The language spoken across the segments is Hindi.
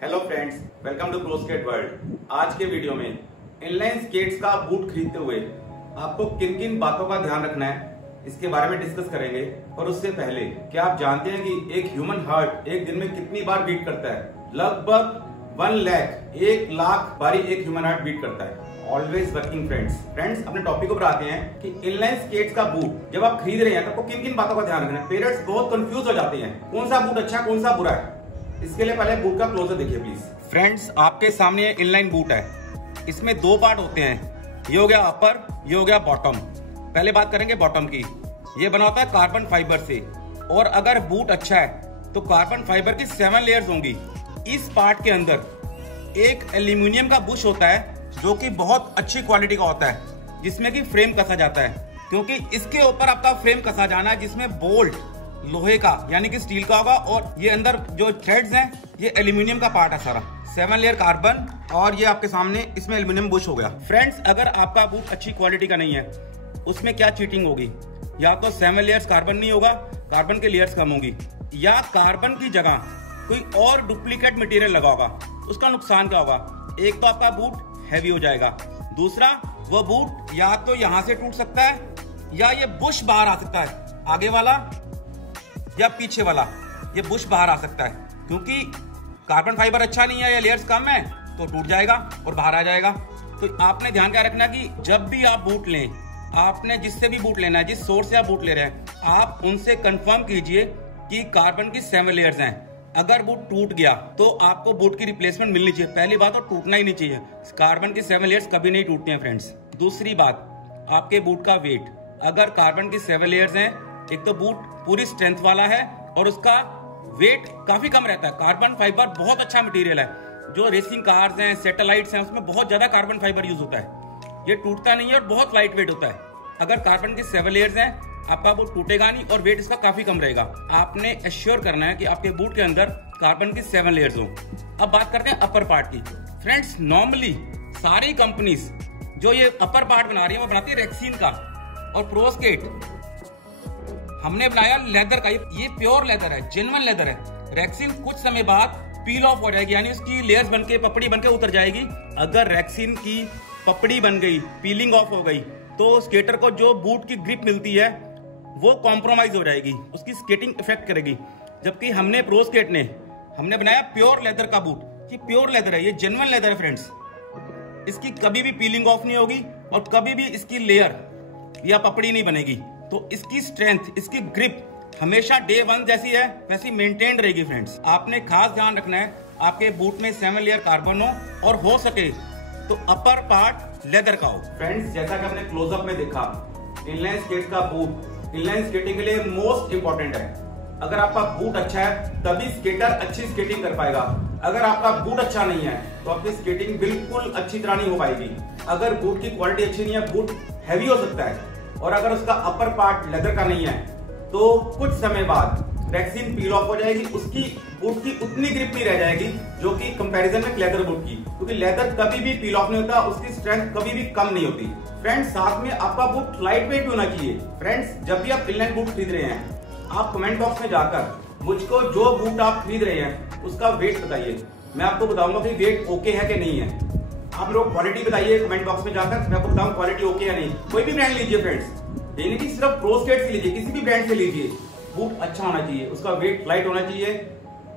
Hello friends, welcome to pro skate world. आज के वीडियो में इनलाइन स्केट्स का बूट खरीदते हुए आपको किन किन बातों का ध्यान रखना है इसके बारे में डिस्कस करेंगे। और उससे पहले क्या आप जानते हैं कि एक ह्यूमन हार्ट एक दिन में कितनी बार बीट करता है? लगभग 1 लाख बारी एक ह्यूमन हार्ट बीट करता है। ऑलवेज वर्किंग फ्रेंड्स, अपने टॉपिक पर आते हैं कि इनलाइन स्केट्स का बूट जब आप खरीद रहे हैं तो आपको किन किन बातों का ध्यान रखना है। पेरेंट्स बहुत कंफ्यूज हो जाते हैं, कौन सा बूट अच्छा है, कौन सा बुरा है। इसके लिए पहले बूट का क्लोजर देखिए प्लीज। फ्रेंड्स, आपके सामने इनलाइन बूट है। इसमें दो पार्ट होते हैं, ये हो गया अपर, ये हो गया बॉटम। पहले बात करेंगे बॉटम की। ये बना होता है कार्बन फाइबर से, और अगर बूट अच्छा है तो कार्बन फाइबर की 7 लेयर्स होंगी। इस पार्ट के अंदर एक एल्यूमिनियम का बुश होता है जो कि बहुत अच्छी क्वालिटी का होता है, जिसमें कि फ्रेम कसा जाता है, क्योंकि इसके ऊपर आपका फ्रेम कसा जाना है, जिसमें बोल्ट लोहे का यानी कि स्टील का होगा, और ये अंदर जो थ्रेड्स हैं ये एल्यूमिनियम का पार्ट है सारा। 7 लेयर कार्बन, और ये आपके सामने इसमें एल्यूमिनियम बुश हो गया। फ्रेंड्स, अगर आपका बूट अच्छी क्वालिटी का नहीं है उसमें क्या चीटिंग होगी? या तो 7 लेयर्स कार्बन नहीं होगा, कार्बन के लेयर्स कम होगी, या कार्बन की जगह कोई और डुप्लीकेट मटेरियल लगा होगा। उसका नुकसान क्या होगा? एक तो आपका बूट हैवी हो जाएगा, दूसरा वो बूट या तो यहां से टूट सकता है, या ये बुश बाहर आ सकता है, आगे वाला या पीछे वाला ये बुश बाहर आ सकता है, क्योंकि कार्बन फाइबर अच्छा नहीं है या लेयर्स कम है तो टूट जाएगा और बाहर आ जाएगा। तो आपने ध्यान क्या रखना कि जब भी आप बूट लें, आपने जिससे भी बूट लेना है, जिस सोर्स से आप बूट ले रहे हैं, आप उनसे कंफर्म कीजिए कि कार्बन की 7 लेयर्स हैं। अगर बूट टूट गया तो आपको बूट की रिप्लेसमेंट मिलनी चाहिए। पहली बात, तो टूटना ही नहीं चाहिए। कार्बन की 7 लेयर्स कभी नहीं टूटती हैं फ्रेंड्स। दूसरी बात, आपके बूट का वेट। अगर कार्बन की 7 लेयर्स हैं, एक तो बूट पूरी स्ट्रेंथ वाला है और उसका वेट काफी कम रहता है। कार्बन फाइबर बहुत अच्छा मटेरियल है। जो रेसिंग कार्स हैं, सैटेलाइट्स हैं, उसमें बहुत ज्यादा कार्बन फाइबर यूज होता है। ये टूटता नहीं है और बहुत लाइट वेट होता है। अगर कार्बन की 7 लेयर्स हैं, आपका बूट टूटेगा नहीं और वेट इसका काफी कम रहेगा। आपने एश्योर करना है कि आपके बूट के अंदर कार्बन की 7 लेयर्स हो। अब बात करते हैं अपर पार्ट की। फ्रेंड्स, नॉर्मली सारी कंपनीज जो ये अपर पार्ट बना रही है वो बनाती है रेक्सीन का, और प्रो स्केट हमने बनाया लेदर का। ये प्योर लेदर है, जेन्युइन लेदर है। रेक्सीन कुछ समय बाद पील ऑफ हो जाएगी, यानी उसकी लेयर्स बनके पपड़ी बनके उतर जाएगी। अगर रेक्सीन की पपड़ी बन गई, पीलिंग ऑफ हो गई, तो स्केटर को जो बूट की ग्रिप मिलती है वो कॉम्प्रोमाइज हो जाएगी, उसकी स्केटिंग इफेक्ट करेगी। जबकि हमने प्रो स्केट ने हमने बनाया प्योर लेदर का बूट। ये प्योर लेदर है, ये जेन्युइन लेदर है फ्रेंड्स। इसकी कभी भी पीलिंग ऑफ नहीं होगी और कभी भी इसकी लेयर या पपड़ी नहीं बनेगी। तो इसकी स्ट्रेंथ, इसकी ग्रिप हमेशा डे 1 जैसी है वैसी मेंटेन रहेगी फ्रेंड्स। आपने खास ध्यान रखना है आपके बूट में 7 लेयर कार्बन हो, और हो सके तो अपर पार्ट लेदर का हो। फ्रेंड्स, जैसा कि आपने क्लोजअप में देखा, इनलाइन स्केट का बूट इनलाइन स्केटिंग के लिए मोस्ट इंपॉर्टेंट है। अगर आपका बूट अच्छा है तभी स्केटर अच्छी स्केटिंग कर पाएगा। अगर आपका बूट अच्छा नहीं है तो आपकी स्केटिंग बिल्कुल अच्छी तरह नहीं हो पाएगी। अगर बूट की क्वालिटी अच्छी नहीं है, बूट हैवी हो सकता है, और अगर उसका अपर पार्ट लेदर का नहीं है तो कुछ समय बाद रेक्सीन पील ऑफ हो जाएगी, उसकी बूट की उतनी ग्रिप नहीं रह जाएगी जो कि कंपैरिजन में लेदर बूट की, क्योंकि लेदर कभी भी पील ऑफ नहीं होता, उसकी स्ट्रेंथ कभी भी कम नहीं होती। फ्रेंड्स, साथ में आपका बूट लाइट वेट भी होना चाहिए। फ्रेंड्स, जब भी आप इनलाइन बूट खरीद रहे हैं, आप कमेंट बॉक्स में जाकर मुझको जो बूट आप खरीद रहे हैं उसका वेट बताइए। मैं आपको बताऊंगा कि वेट ओके है कि नहीं है। आप लोग क्वालिटी बताइए कमेंट बॉक्स में जाकर, मैं आपको बताऊं क्वालिटी ओके है नहीं। कोई भी ब्रांड लीजिए फ्रेंड्स, यानी कि सिर्फ प्रो स्केट से लीजिए, किसी भी ब्रांड से लीजिए, बूट अच्छा होना चाहिए, उसका वेट लाइट होना चाहिए,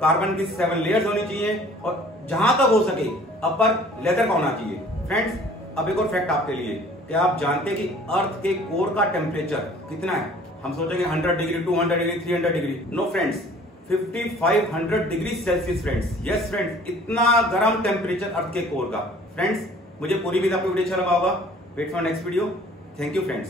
कार्बन की 7 लेयर्स होनी चाहिए, और जहां तक हो सके अपर लेदर का होना चाहिए। फ्रेंड्स, अब एक और फैक्ट आपके लिए, क्या आप जानते हैं कि अर्थ के कोर का टेम्परेचर कितना है? हम सोचेंगे 100 degree, 200 degree, 300 degree. No friends, 5500 degree Celsius friends. Yes friends, इतना गर्म टेम्परेचर अर्थ के कोर का। फ्रेंड्स, मुझे पूरी भी आपको वीडियो अच्छा लगा होगा। Wait for next video. Thank you friends.